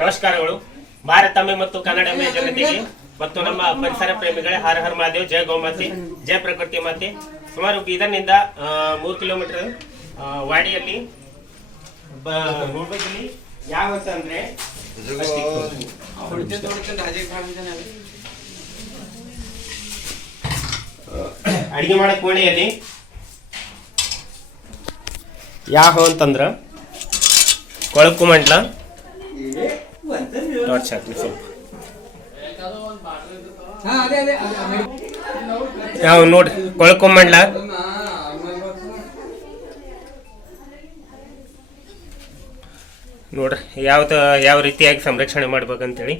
ನಮಸ್ಕಾರಗಳು. ಭಾರತಾಂಬೆ ಮತ್ತು ಕನ್ನಡಾಂಬೆ ಜನತೆಗೆ ಮತ್ತು ನಮ್ಮ ಪರಿಸರ ಪ್ರೇಮಿಗಳೇ ಹರ ಹರ ಮಹಾದೇವ್, ಜಯ ಗೋಮಾತೆ, ಜಯ ಪ್ರಕೃತಿ ಮಾತೆ. ಸುಮಾರು ಬೀದರ್ನಿಂದ 3 ಕಿಲೋಮೀಟರ್ ವಾಡಿಯಲ್ಲಿ ನೋಡ್ಬೇಕಲ್ಲಿ ಯಾವ ಅಂದ್ರೆ ಅಡಿಗೆ ಮಾಡೋ ಕೋಣೆಯಲ್ಲಿ ಯಾವ ಅಂತಂದ್ರ ಕೊಳಕು ಮಂಡ್ಲ ಟಾರ್ಚ್ ಹಾಕ್ಲಿ ಸ್ವಲ್ಪ. ಯಾವ ನೋಡ್ರಿ ಕೊಳಕು ಮಂಡ್ಲ ನೋಡ್ರಿ ಯಾವ ರೀತಿಯಾಗಿ ಸಂರಕ್ಷಣೆ ಮಾಡ್ಬೇಕಂತೇಳಿ.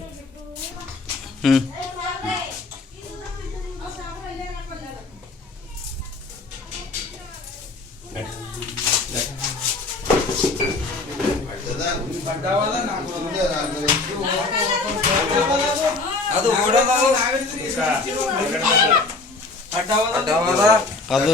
ಅದು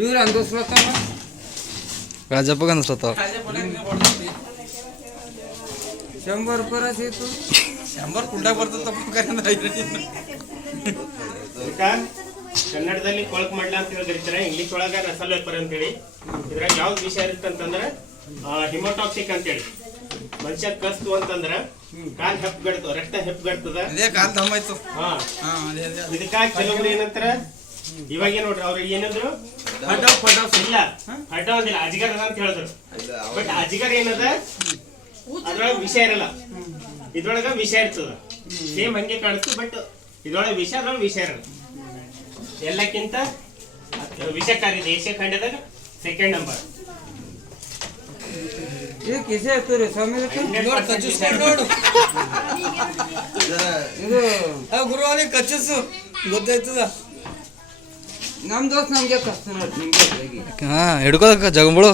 ಇವ್ರು ಅಂದಿಸ್ಲತ್ತ ರಾಜಪ್ಪಗ ಅಂದಿಸ್ಲತ್ತಾವ. 100 ರೂಪಾಯಿ ಸಿಕ್ತು. 100 ಕುಂಡಾಗ ಬರ್ತದ. ಕನ್ನಡದಲ್ಲಿ ಕೊಳಕು ಮಾಡ್ಲ ಅಂತ ಹೇಳಿ ಕರೀತಾರೆ, ಇಂಗ್ಲಿಷ್ ಒಳಗ ರಸಲ್ ವೇಪರ್ ಅಂತ ಹೇಳಿ. ಇದ್ರಾಗ ಯಾವ್ದು ವಿಷಯ ಇರುತ್ತೆ ಅಂತಂದ್ರೆ ಹಿಮೋಟಾಕ್ಸಿಕ್ ಅಂತೇಳಿ. ಮನುಷ್ಯ ಕಸ್ತು ಅಂತಂದ್ರ ಕಾಲ್ ಹೆಪ್ಗಡ್ತು, ರಕ್ತ ಹೆಪ್ಗಡ್ತದ. ಇದಕ್ಕಾಗಿ ಕೆಲವ್ರು ಏನಂತಾರ, ಇವಾಗ ನೋಡ್ರಿ ಅವ್ರು ಏನಂದ್ರು ಇಲ್ಲ ಹಡ್ಡ ಒಂದಿಲ್ಲ ಅಜಿಗರ್ ಅದ ಅಂತ ಹೇಳಿದ್ರು. ಬಟ್ ಅಜಿಗರ್ ಏನದ ಅದ್ರೊಳಗ ವಿಷ ಇರಲ್ಲ, ಇದ್ರೊಳಗ ವಿಷ ಇರ್ತದ. ಸೇಮ್ ಹಂಗೆ ಕಾಣಿಸ್ತು, ಬಟ್ ಇದ್ರೊಳಗೆ ವಿಷ, ಅದ್ರೊಳಗೆ ವಿಷ ಇರಲ್ಲ. ಎಲ್ಲಕ್ಕಿಂತ ವಿಷಕಾರಿ ದೇಶ ಖಂಡದಾಗ 2nd ನಂಬರ್. ಗುರುವಾಲಿ ಕಚ್ಚಿಸು ಗೊತ್ತಾಯ್ತದ. ನಮ್ ದೋಸ್ತ್ ನಮ್ಗೆ ಕಷ್ಟ ಹಿಡ್ಕೋದಕ್ಕ ಜಗಂಬಳು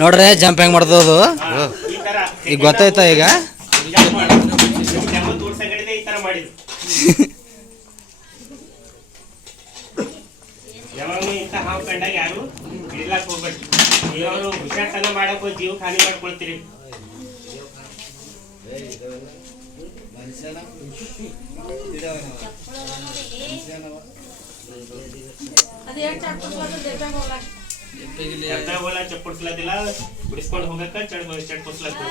ನೋಡ್ರಿ ಜಂಪ್ ಹೆಂಗ್ ಮಾಡ್ತದ. ಈಗ ಗೊತ್ತಾಯ್ತಾ? ಈಗ ಯಾವಾಗ ಇಂಥ ಹಾವು ಕಂಡಾಗ ಯಾರು ಹಿಡ್ಲಾಕ್ ಹೋಗ್ಬೇಡಿ. ನೀವರು ಹುಷಾರ್ತನ ಮಾಡಕ್ ಹೋಗಿ ಜೀವಕ್ಕೆ ಹಾನಿ ಮಾಡ್ಕೊಳ್ತೀರಿ. ಚಪ್ಪಡ್ಸ್ಲದಿಲ್ಲ, ಬಿಡಿಸ್ಕೊಂಡು ಹೋಗಕ್ಕ ಚಡ್ಪಡ್ಸ್ಲತ್ತ.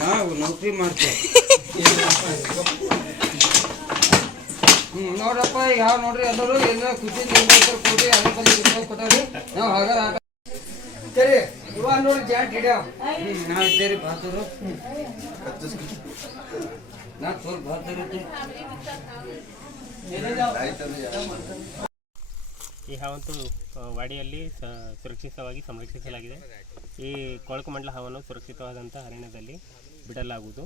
ನಾವು ನೌಕರಿ ಮಾಡ್ತೇವೆ. ನೋಡ್ರಪ್ಪ, ಈಗ ಯಾವ ನೋಡ್ರಿ ಎಲ್ಲರೂ ಎಲ್ಲ ಖುಷಿ ಕೊಡ್ರಿ, ಅದಕ್ಕೆ ಕೊಟ್ಟಾರಿ. ನಾವು ಹಾಗಾರ ಆಟ ಸರಿ ಇವಾಗ ನೋಡಿ ಜಾಂಟ್ ಹಿಡ್ಯಾವ. ನಾವು ಇದ್ದೇರಿ ಬಹದ್ದೂರು. ನಾ ತೋಲ್ ಬಹದ್ದೂರು. ಈ ಹಾವಂತೂ ವಾಡಿಯಲ್ಲಿ ಸುರಕ್ಷಿತವಾಗಿ ಸಂರಕ್ಷಿಸಲಾಗಿದೆ. ಈ ಕೊಳಕು ಮಂಡಲ ಹಾವನ್ನು ಸುರಕ್ಷಿತವಾದಂಥ ಅರಣ್ಯದಲ್ಲಿ ಬಿಡಲಾಗುವುದು.